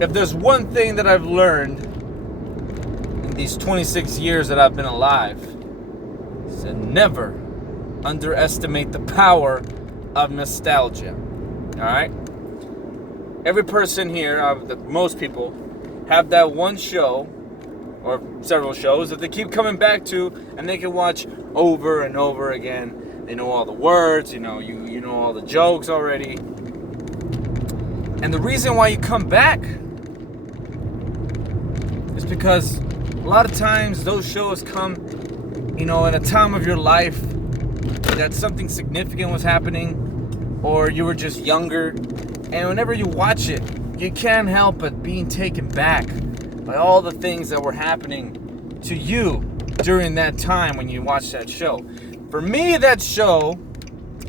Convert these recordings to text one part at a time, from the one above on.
if there's one thing that I've learned in these 26 years that I've been alive, it's to never underestimate the power of nostalgia. Alright? Every person here, most people, have that one show or several shows that they keep coming back to and they can watch over and over again. They know all the words, you know all the jokes already. And the reason why you come back is because a lot of times those shows come, in a time of your life that something significant was happening, or you were just younger, and whenever you watch it, you can't help but being taken back by all the things that were happening to you during that time when you watched that show. For me, that show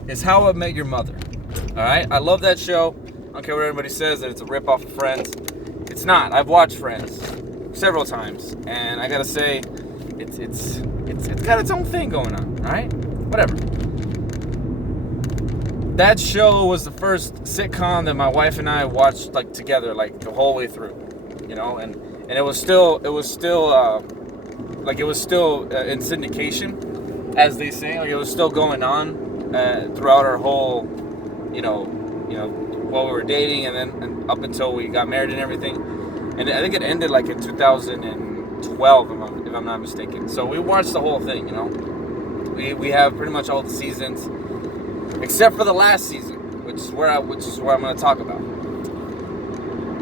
is How I Met Your Mother. Alright? I love that show. I don't care what everybody says, that it's a rip-off of Friends. It's not. I've watched Friends several times, and I gotta say, it's got its own thing going on, alright? Whatever. That show was the first sitcom that my wife and I watched together, the whole way through, and it was still in syndication, as they say. It was still going on throughout our whole, while we were dating, and up until we got married and everything. And I think it ended in 2012, if I'm not mistaken. So we watched the whole thing, We have pretty much all the seasons, except for the last season, which is where I'm going to talk about.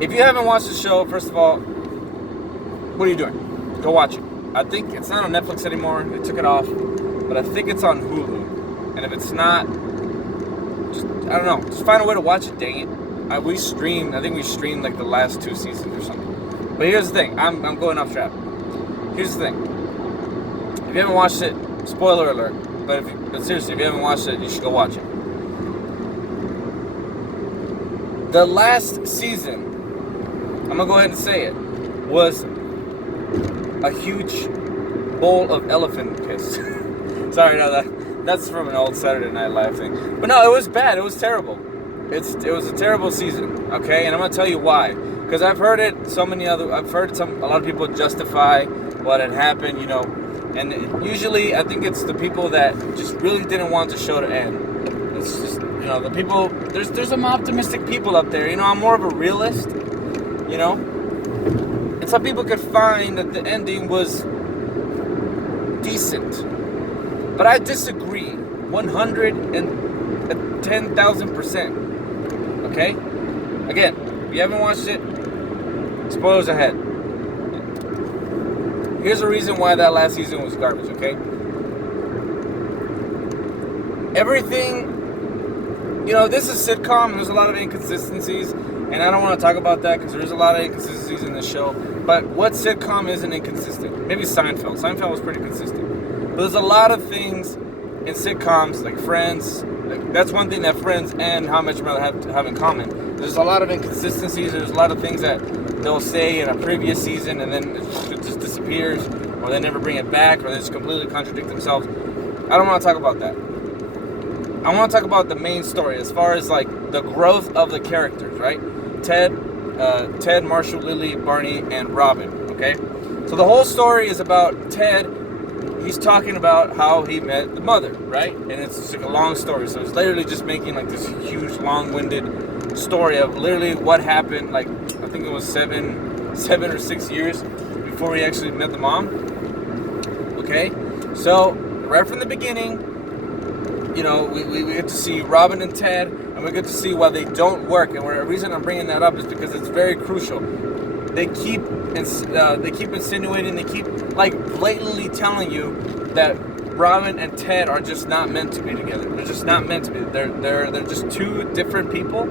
If you haven't watched the show, first of all, what are you doing? Go watch it. I think it's not on Netflix anymore. They took it off, but I think it's on Hulu. And if it's not, I don't know. Just find a way to watch it, dang it. I think we streamed the last 2 seasons or something. But here's the thing. I'm going off track. Here's the thing. If you haven't watched it, spoiler alert. But seriously, if you haven't watched it, you should go watch it. The last season, I'm going to go ahead and say it, was a huge bowl of elephant piss. Sorry, no, that's from an old Saturday Night Live thing. But no, it was bad. It was terrible. It was a terrible season, okay? And I'm going to tell you why. Because I've heard a lot of people justify what had happened, And usually, I think it's the people that just really didn't want the show to end. It's just, the people, there's some optimistic people up there. I'm more of a realist, And some people could find that the ending was decent. But I disagree 110,000%. Okay? Again, if you haven't watched it, spoilers ahead. Here's the reason why that last season was garbage, okay? Everything, this is a sitcom, and there's a lot of inconsistencies, and I don't want to talk about that because there's a lot of inconsistencies in the show. But what sitcom isn't inconsistent? Maybe Seinfeld. Seinfeld was pretty consistent. But there's a lot of things in sitcoms, like Friends. That's one thing that Friends and How I Met Your Mother have in common. There's a lot of inconsistencies. There's a lot of things that they'll say in a previous season and then it just disappears, or they never bring it back, or they just completely contradict themselves. I don't want to talk about that. I want to talk about the main story as far as the growth of the characters, right? Ted, Marshall, Lily, Barney, and Robin, okay? So the whole story is about Ted. He's talking about how he met the mother, right? And it's just a long story. So it's literally just making this huge, long-winded story of literally what happened, I think it was 7 or 6 years before he actually met the mom. Okay? So, right from the beginning, we get to see Robin and Ted, and we get to see why they don't work. And the reason I'm bringing that up is because it's very crucial. They keep insinuating, they keep blatantly telling you that Robin and Ted are just not meant to be together. They're just not meant to be. They're just two different people.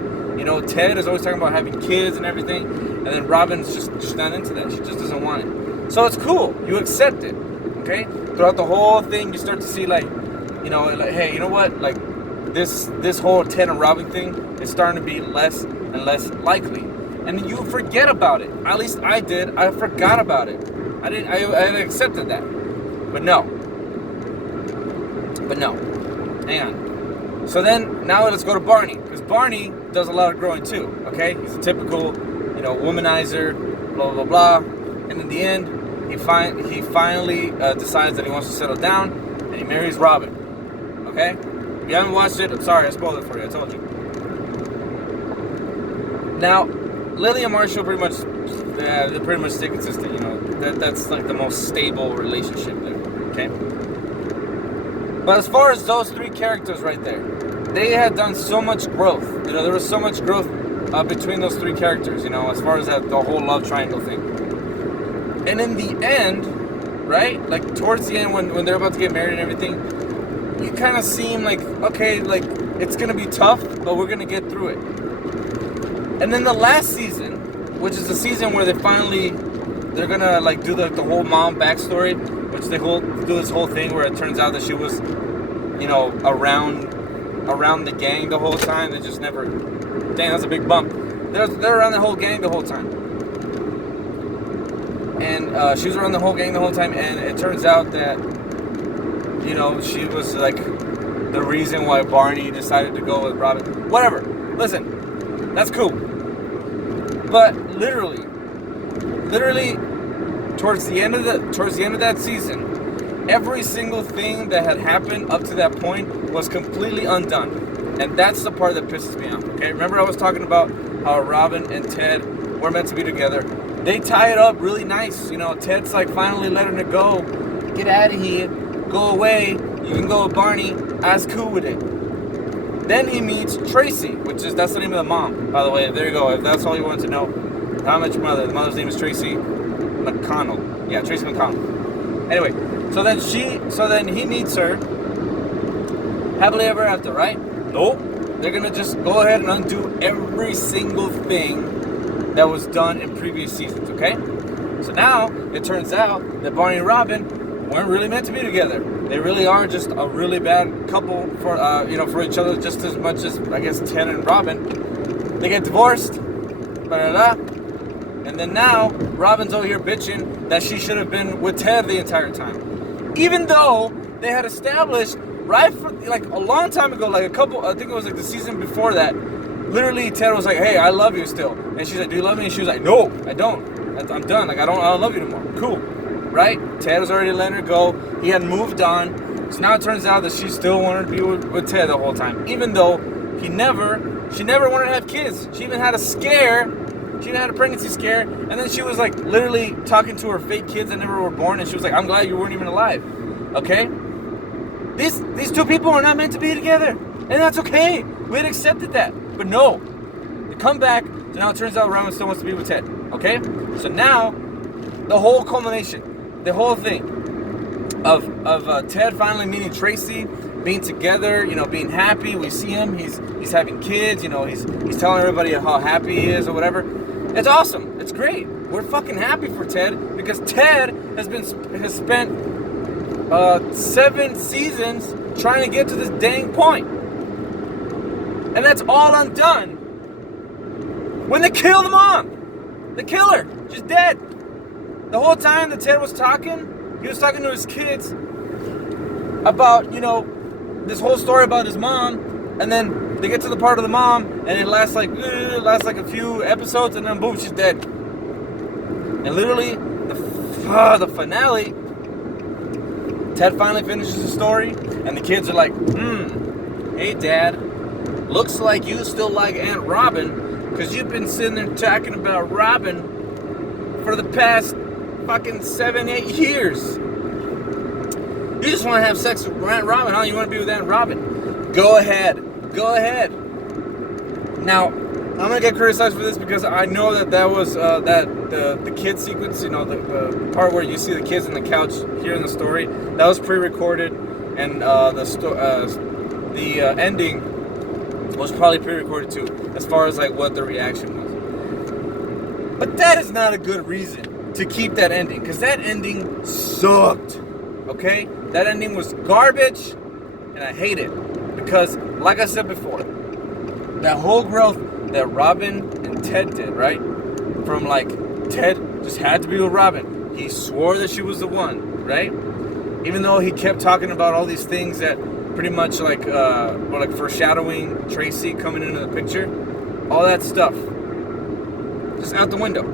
Ted is always talking about having kids and everything, and then Robin's just not into that. She just doesn't want it. So it's cool. You accept it. Okay? Throughout the whole thing, you start to see hey, you know what? This whole Ted and Robin thing is starting to be less and less likely. And you forget about it. At least I did. I forgot about it. I accepted that. But no. Hang on. So then, now let's go to Barney. Because Barney does a lot of growing too. Okay? He's a typical womanizer, blah, blah, blah. And in the end, he finally decides that he wants to settle down, and he marries Robin. Okay? If you haven't watched it, I'm sorry, I spoiled it for you, I told you. Now, Lily and Marshall pretty much stay consistent, that's like the most stable relationship there, okay? But as far as those three characters right there, they had done so much growth. There was so much growth between those three characters, as far as the whole love triangle thing. And in the end, right, like towards the end when they're about to get married and everything, you kind of seem like, okay, like it's going to be tough, but we're going to get through it. And then the last season, which is the season where they're going to like do the whole mom backstory, which they do this whole thing where it turns out that she was, around the gang the whole time. They just never, dang, that's a big bump. They're around the whole gang the whole time. And she was around the whole gang the whole time, and it turns out that, she was like the reason why Barney decided to go with Robin. Whatever. Listen, that's cool. But literally, towards the end of that season, every single thing that had happened up to that point was completely undone. And that's the part that pisses me off, okay? Remember I was talking about how Robin and Ted were meant to be together. They tie it up really nice. Ted's like finally letting it go. Get out of here. Go away. You can go with Barney. I was cool with it. Then he meets Tracy, that's the name of the mom, by the way. There you go. If that's all you wanted to know. How much mother? The mother's name is Tracy McConnell. Yeah, Tracy McConnell. Anyway, so then he meets her. Happily ever after, right? Nope. They're gonna just go ahead and undo every single thing that was done in previous seasons, okay? So now it turns out that Barney and Robin weren't really meant to be together. They really are just a really bad couple for each other, just as much as I guess Ted and Robin. They get divorced, and then now Robin's over here bitching that she should have been with Ted the entire time, even though they had established right from like a long time ago, like I think it was like the season before that. Literally, Ted was like, "Hey, I love you still," and she's like, "Do you love me?" And she was like, "No, I don't. I'm done. Like I don't love you anymore." Cool. Right? Ted was already letting her go. He had moved on. So now it turns out that she still wanted to be with Ted the whole time. Even though she never wanted to have kids. She even had a scare. She even had a pregnancy scare. And then she was like literally talking to her fake kids that never were born. And she was like, I'm glad you weren't even alive. Okay? These two people are not meant to be together. And that's okay. We had accepted that. But no. They come back. So now it turns out Robin still wants to be with Ted. Okay? So now, the whole culmination. The whole thing of Ted finally meeting Tracy, being together, being happy. We see him. He's having kids. He's telling everybody how happy he is or whatever. It's awesome. It's great. We're fucking happy for Ted because Ted has spent 7 seasons trying to get to this dang point, and that's all undone when they kill the mom. They kill her. She's dead. The whole time that Ted was talking, he was talking to his kids about, this whole story about his mom, and then they get to the part of the mom, and it lasts like a few episodes, and then boom, she's dead. And literally, the finale, Ted finally finishes the story, and the kids are like, hey Dad, looks like you still like Aunt Robin, because you've been sitting there talking about Robin for the past fucking 7-8 years. You just want to have sex with Aunt Robin, huh? You want to be with Aunt Robin? Go ahead. Now, I'm gonna get criticized for this because I know that was the kid sequence. The part where you see the kids on the couch here in the story, that was pre-recorded, and the ending was probably pre-recorded too, as far as like what the reaction was. But that is not a good reason to keep that ending, because that ending sucked, okay? That ending was garbage, and I hate it, because, like I said before, that whole growth that Robin and Ted did, right? From, like, Ted just had to be with Robin. He swore that she was the one, right? Even though he kept talking about all these things that pretty much, were like foreshadowing Tracy coming into the picture, all that stuff. Just out the window.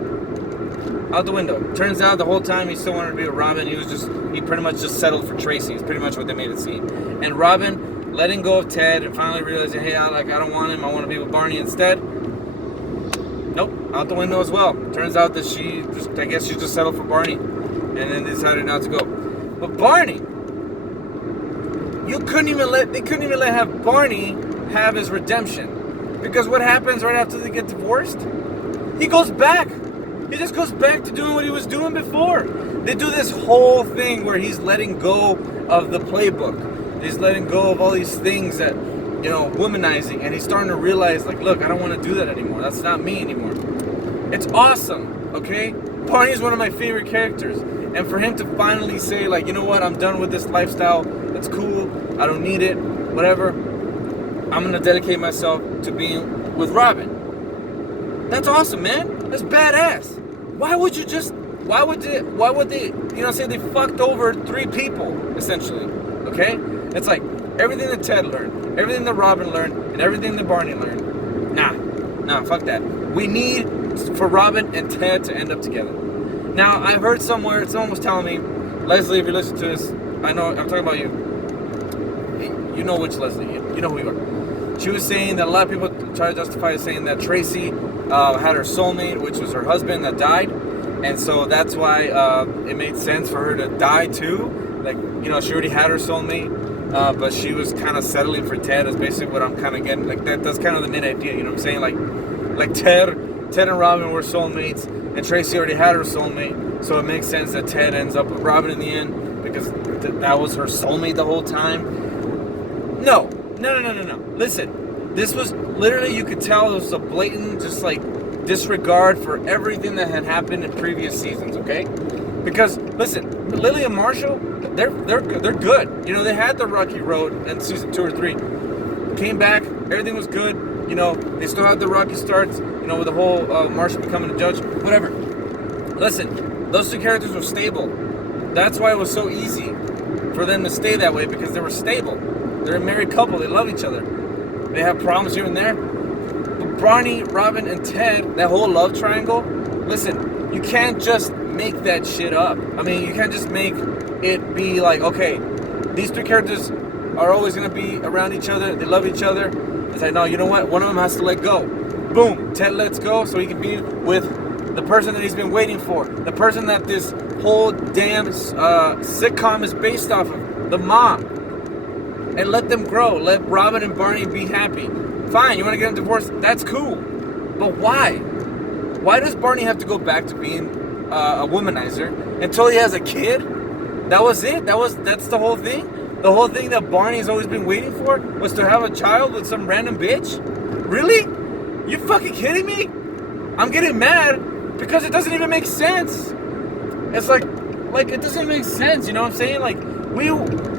Out the window. Turns out the whole time he still wanted to be with Robin. He pretty much just settled for Tracy. It's pretty much what they made it seem. And Robin letting go of Ted and finally realizing, hey, I don't want him. I want to be with Barney instead. Nope, out the window as well. Turns out that she just settled for Barney, and then decided not to go. But Barney, they couldn't even let have Barney have his redemption, because what happens right after they get divorced? He goes back. He just goes back to doing what he was doing before. They do this whole thing where he's letting go of the playbook. He's letting go of all these things that, womanizing, and he's starting to realize, like, look, I don't want to do that anymore. That's not me anymore. It's awesome, okay? Barney's one of my favorite characters, and for him to finally say, like, you know what, I'm done with this lifestyle. That's cool. I don't need it. Whatever. I'm gonna dedicate myself to being with Robin. That's awesome, man. That's badass. Why would they, say they fucked over 3 people, essentially, okay? It's like, everything that Ted learned, everything that Robin learned, and everything that Barney learned. Nah, fuck that. We need for Robin and Ted to end up together. Now, I heard somewhere, someone was telling me, Leslie, if you listen to this, I know, I'm talking about you. You know which Leslie, you know who you are. She was saying that a lot of people try to justify saying that Tracy had her soulmate, which was her husband that died. And so that's why it made sense for her to die too. Like, she already had her soulmate. But she was kind of settling for Ted, is basically what I'm kind of getting. Like, that's kind of the main idea, you know what I'm saying? Like Ted and Robin were soulmates, and Tracy already had her soulmate, so it makes sense that Ted ends up with Robin in the end, because that was her soulmate the whole time. No. Listen, this was literally, you could tell it was a blatant, just like, disregard for everything that had happened in previous seasons, okay? Because, listen, Lily and Marshall, they're good. They had the rocky road in season 2 or 3. Came back, everything was good. They still had the rocky starts, with the whole Marshall becoming a judge, whatever. Listen, those 2 characters were stable. That's why it was so easy for them to stay that way, because they were stable. They're a married couple. They love each other. They have problems here and there. But Barney, Robin, and Ted, that whole love triangle, listen, you can't just make that shit up. I mean, you can't just make it be like, okay, these 3 characters are always going to be around each other. They love each other. It's like, no, you know what? One of them has to let go. Boom. Ted lets go so he can be with the person that he's been waiting for. The person that this whole damn sitcom is based off of. The mom. And let them grow. Let Robin and Barney be happy. Fine, you want to get them divorced? That's cool. But why? Why does Barney have to go back to being a womanizer until he has a kid? That was it? That's the whole thing? The whole thing that Barney's always been waiting for was to have a child with some random bitch? Really? You fucking kidding me? I'm getting mad because it doesn't even make sense. It's like it doesn't make sense, you know what I'm saying? Like,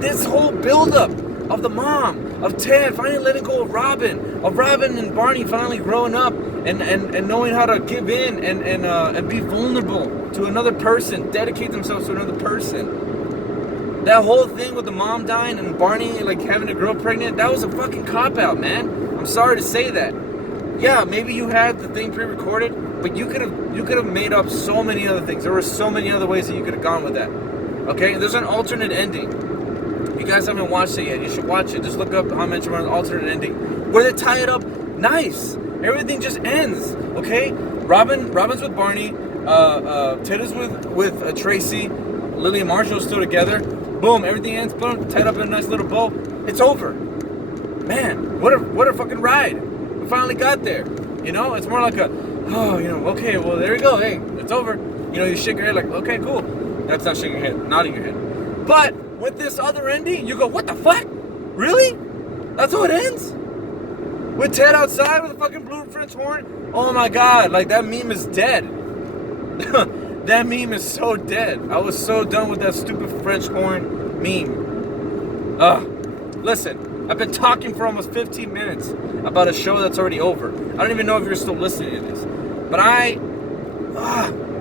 this whole buildup of the mom, of Ted finally letting go of Robin and Barney finally growing up and knowing how to give in and be vulnerable to another person, dedicate themselves to another person. That whole thing with the mom dying and Barney like having a girl pregnant, that was a fucking cop-out, man. I'm sorry to say that. Yeah, maybe you had the thing pre-recorded, but you could have made up so many other things. There were so many other ways that you could have gone with that. Okay, there's an alternate ending. If you guys haven't watched it yet, you should watch it. Just look up How I Met Your Mother's alternate ending, where they tie it up nice. Everything just ends. Okay, Robin's with Barney. Ted is with Tracy. Lily and Marshall still together. Boom, everything ends. Boom, tied up in a nice little bow. It's over. Man, what a fucking ride. We finally got there. It's more like okay, well, there you go. Hey, it's over. You shake your head like, okay, cool. That's not shaking your head, nodding your head. But with this other ending, you go, what the fuck? Really? That's how it ends? With Ted outside with a fucking blue French horn? Oh my god, like that meme is dead. That meme is so dead. I was so done with that stupid French horn meme. Listen, I've been talking for almost 15 minutes about a show that's already over. I don't even know if you're still listening to this. But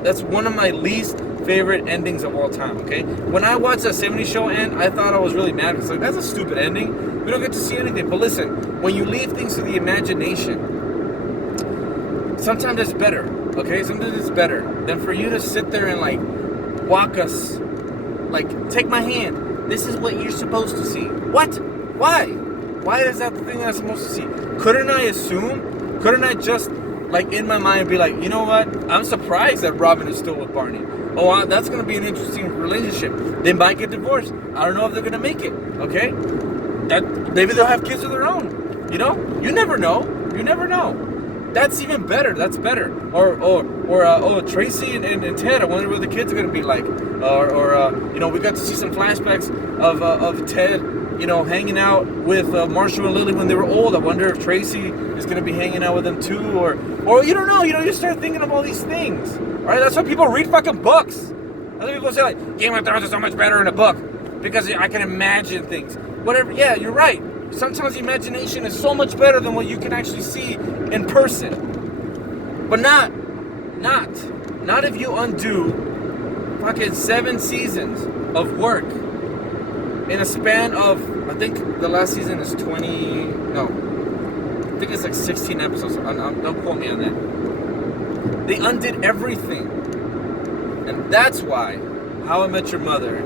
that's one of my least favorite endings of all time, okay? When I watched that 70s show end, I thought I was really mad because that's a stupid ending. We don't get to see anything. But listen, when you leave things to the imagination, sometimes it's better. Okay, sometimes it's better than for you to sit there and like walk us, like take my hand. This is what you're supposed to see. What? Why? Why is that the thing that I'm supposed to see? Couldn't I assume? Couldn't I just like in my mind be like, you know what? I'm surprised that Robin is still with Barney. Oh, that's gonna be an interesting relationship. They might get divorced. I don't know if they're gonna make it. Okay, that maybe they'll have kids of their own. You know, you never know. You never know. That's even better. That's better. Or Tracy and Ted. I wonder what the kids are gonna be like. You know, we got to see some flashbacks of Ted, you know, hanging out with Marshall and Lily when they were old. I wonder if Tracy is gonna be hanging out with them too, or you don't know. You know, you start thinking of all these things. Right? That's why people read fucking books. That's why people say like Game of Thrones is so much better in a book because I can imagine things. Whatever. Yeah, you're right. Sometimes the imagination is so much better than what you can actually see in person. But not if you undo fucking 7 seasons of work in a span of, I think the last season is 20, no, I think it's like 16 episodes. Don't quote me on that. They undid everything. And that's why How I Met Your Mother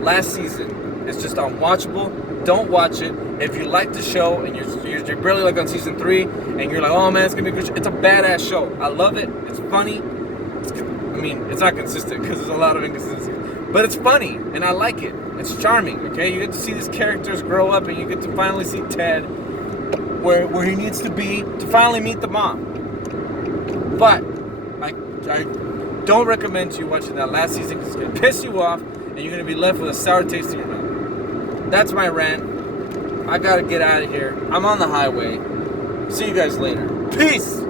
last season is just unwatchable. Don't watch it. If you like the show and you're barely like on season 3 and you're like, oh man, it's gonna be a good show. It's a badass show. I love it. It's funny. It's not consistent because there's a lot of inconsistencies. But it's funny and I like it. It's charming, okay? You get to see these characters grow up and you get to finally see Ted where he needs to be to finally meet the mom. But I don't recommend you watching that last season because it's going to piss you off and you're going to be left with a sour taste in your mouth. That's my rant. I got to get out of here. I'm on the highway. See you guys later. Peace!